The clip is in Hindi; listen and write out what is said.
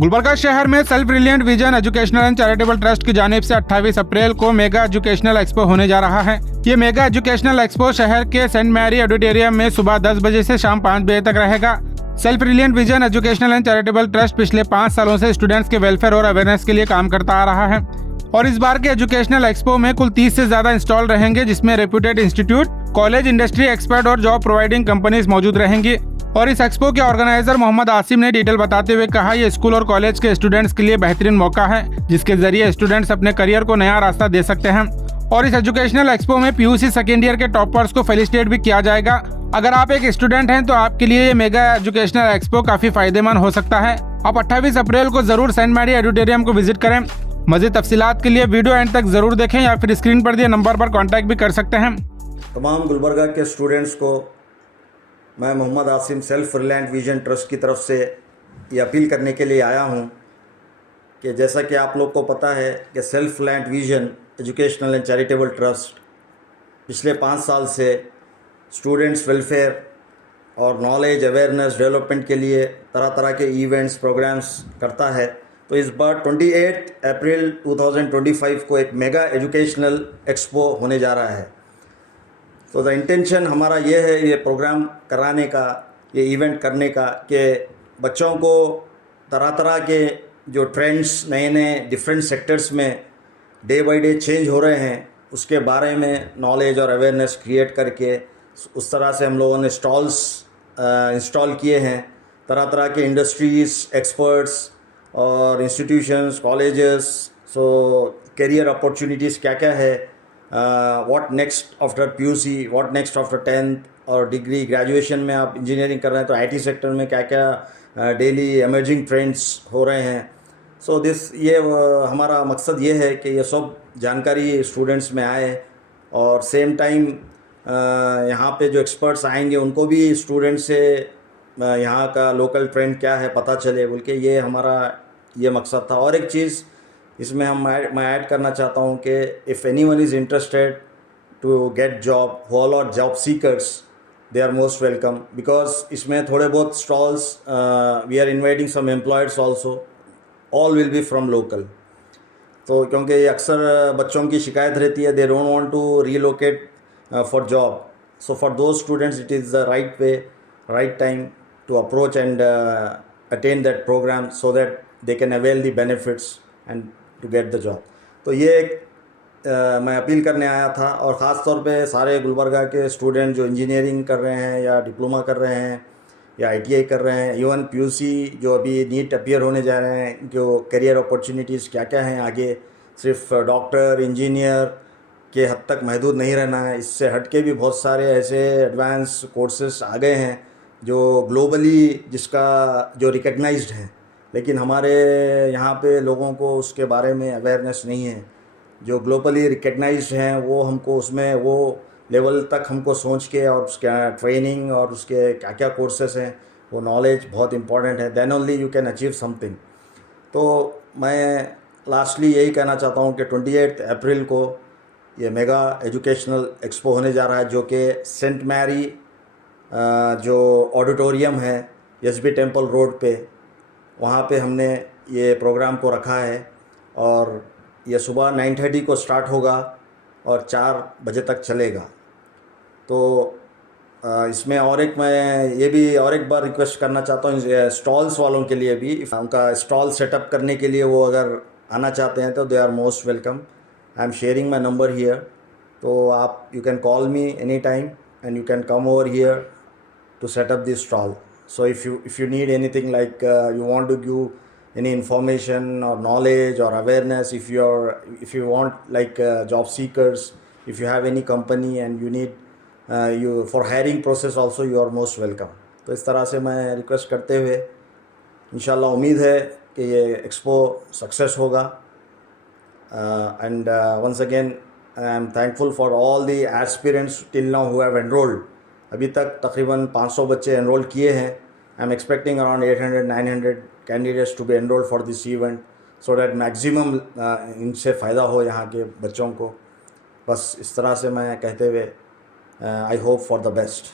गुलबर्गा शहर में self reliant vision educational and charitable trust की जानिब से 28 अप्रैल को मेगा एजुकेशनल एक्सपो होने जा रहा है। ये मेगा एजुकेशनल एक्सपो शहर के सेंट मैरी ऑडिटोरियम में सुबह 10 बजे से शाम 5 बजे तक रहेगा। Self reliant vision educational and charitable trust पिछले 5 सालों से स्टूडेंट्स के वेलफेयर और अवेयरनेस के लिए काम करता आ रहा है और इस बार के एजुकेशनल एक्सपो में कुल 30 से ज्यादा इंस्टॉल रहेंगे, जिसमें reputed institute, college, industry expert और जॉब प्रोवाइडिंग कंपनीज मौजूद रहेंगी। और इस एक्सपो के ऑर्गेनाइजर मोहम्मद आसिम ने डिटेल बताते हुए कहा, ये स्कूल और कॉलेज के स्टूडेंट्स के लिए बेहतरीन मौका है जिसके जरिए स्टूडेंट्स अपने करियर को नया रास्ता दे सकते हैं। और इस एजुकेशनल एक्सपो में पीयूसी सेकेंड ईयर के टॉपर्स को फेलिसिटेट भी किया जाएगा। अगर आप एक स्टूडेंट हैं तो आपके लिए ये मेगा एजुकेशनल एक्सपो काफी फायदेमंद हो सकता है। आप 28 अप्रैल को जरूर सेंट मैरी ऑडिटोरियम को विजिट करें। मजीद तफसीलात के लिए वीडियो एंड तक जरूर देखें या फिर स्क्रीन पर दिए नंबर पर कॉन्टैक्ट भी कर सकते हैं। तमाम गुलबर्गा के स्टूडेंट्स को मैं Mohammad Asim self reliant vision trust की तरफ से ये अपील करने के लिए आया हूँ कि जैसा कि आप लोग को पता है कि self reliant vision educational and charitable trust पिछले 5 साल से स्टूडेंट्स वेलफेयर और नॉलेज अवेयरनेस डेवलपमेंट के लिए तरह तरह के इवेंट्स प्रोग्राम्स करता है। तो इस बार 28 अप्रैल 2025 को एक मेगा एजुकेशनल एक्सपो होने जा रहा है। तो द इंटेंशन हमारा ये है, ये प्रोग्राम कराने का, ये इवेंट करने का, कि बच्चों को तरह तरह के जो ट्रेंड्स नए नए डिफरेंट सेक्टर्स में डे बाय डे चेंज हो रहे हैं उसके बारे में नॉलेज और अवेयरनेस क्रिएट करके उस तरह से हम लोगों ने स्टॉल्स इंस्टॉल किए हैं। तरह तरह के इंडस्ट्रीज़, एक्सपर्ट्स और इंस्टीट्यूशंस, कॉलेजेस, सो करियर अपॉर्चुनिटीज़ क्या क्या है, what next after PUC, what next after 10th और डिग्री ग्रेजुएशन में आप इंजीनियरिंग कर रहे हैं तो आईटी सेक्टर में क्या क्या डेली एमर्जिंग ट्रेंड्स हो रहे हैं। सो ये हमारा मकसद ये है कि ये सब जानकारी स्टूडेंट्स में आए और सेम टाइम यहाँ पे जो एक्सपर्ट्स आएंगे उनको भी स्टूडेंट से यहाँ का लोकल ट्रेंड क्या है पता चले, बोल के ये हमारा ये मकसद था। और एक चीज़ इसमें मैं ऐड करना चाहता हूँ कि if anyone is interested to get job, all are job seekers, they are most welcome, because इसमें थोड़े बहुत stalls we are inviting some employers also, all will be from local. तो क्योंकि अक्सर बच्चों की शिकायत रहती है, they don't want to relocate for job, so for those students it is the right way, right time to approach and attend that program so that they can avail the benefits and to get the job. तो ये एक मैं अपील करने आया था और ख़ास तौर पे सारे गुलबर्गा के स्टूडेंट जो इंजीनियरिंग कर रहे हैं या डिप्लोमा कर रहे हैं या आईटीआई कर रहे हैं, इवन पीयूसी जो अभी नीट अपीयर होने जा रहे हैं, जो करियर अपॉर्चुनिटीज़ क्या क्या हैं आगे, सिर्फ डॉक्टर इंजीनियर के हद तक महदूद नहीं रहना है, इससे हट के भी बहुत सारे ऐसे एडवांस कोर्सेस आ गए हैं जो ग्लोबली जिसका जो रिकग्नाइज्ड है, लेकिन हमारे यहाँ पे लोगों को उसके बारे में अवेयरनेस नहीं है। जो ग्लोबली रिकग्नाइज्ड हैं वो हमको उसमें वो लेवल तक हमको सोच के और उसका ट्रेनिंग और उसके क्या क्या कोर्सेस हैं वो नॉलेज बहुत इंपॉर्टेंट है, then only you can achieve something. तो मैं लास्टली यही कहना चाहता हूँ कि 28 अप्रैल को ये मेगा एजुकेशनल एक्सपो होने जा रहा है जो कि सेंट मैरी जो ऑडिटोरियम है एसबी टेम्पल रोड पे, वहाँ पे हमने ये प्रोग्राम को रखा है और ये सुबह 9:30 को स्टार्ट होगा और 4 बजे तक चलेगा। तो इसमें और एक मैं ये भी और एक बार रिक्वेस्ट करना चाहता हूँ स्टॉल्स वालों के लिए भी, उनका स्टॉल सेटअप करने के लिए वो अगर आना चाहते हैं तो they are most welcome. I am sharing my number here, तो आप you can call me any time and you can come over here to set up this stall. So if you need anything like you want to give any information or knowledge or awareness, if you want like job seekers, if you have any company and you need you for hiring process also, you are most welcome. तो इस तरह से मैं रिक्वेस्ट करते हुए इंशाल्लाह उम्मीद है कि ये एक्सपो सक्सेस होगा। And once again I am thankful for all the aspirants till now who have enrolled. अभी तक तकरीबन 500 बच्चे एनरोल किए हैं। I am expecting around 800-900 candidates to be enrol for this event so that maximum इनसे फ़ायदा हो यहाँ के बच्चों को। बस इस तरह से मैं कहते हुए I hope for the best.